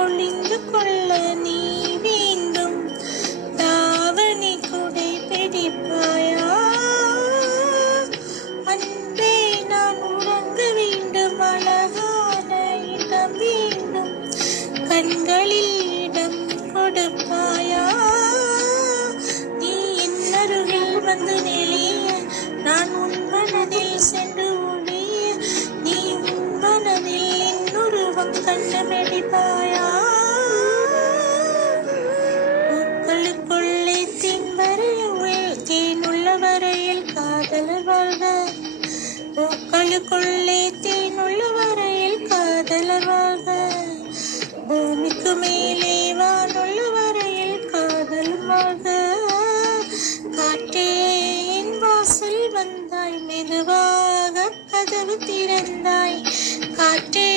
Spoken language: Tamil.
ஒளிந்து கொள்ள நீ வேண்டும். தாவணி குடை பிடிப்பாயா? அன்பே நான் உறங்க வேண்டும். அழகான இடம் வேண்டும். கண்களில் இடம் கொடுப்பாயா? நீ என் அருகில் வந்து நெளிய, நான் உன் மனதில் சென்று ஒளிய, நீ உன் மனதில் என்னுருவம் கண்டு மெடிப்பாயா? பூக்களுக்குள்ளே தேனுள்ள வரையில் காதலர் வாழ்க. பூக்களுக்குள்ளே தேனுள்ள வரையில் காதலர் வாழ்க. பூமிக்கு மேலே வானுள்ள வரையில் காதல் வாழ்க. காற்றே என் வாசல் வந்தாய், மெதுவாக கதவு திறந்தாய். காற்றே